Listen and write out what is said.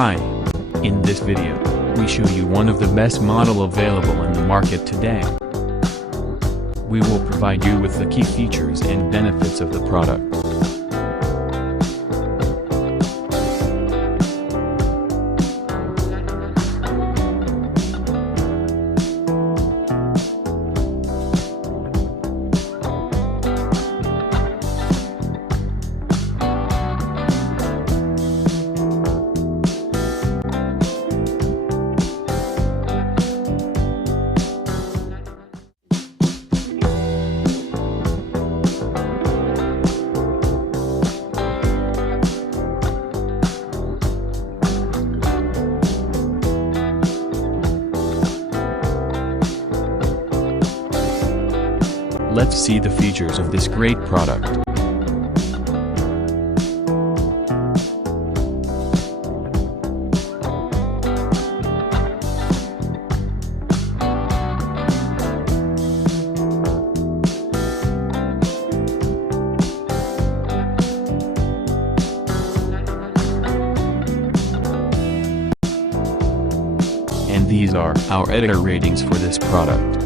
Hi. In this video, we show you one of the best model available in the market today. We will provide you with the key features and benefits of the product. Let's see the features of this great product. And these are our editor ratings for this product.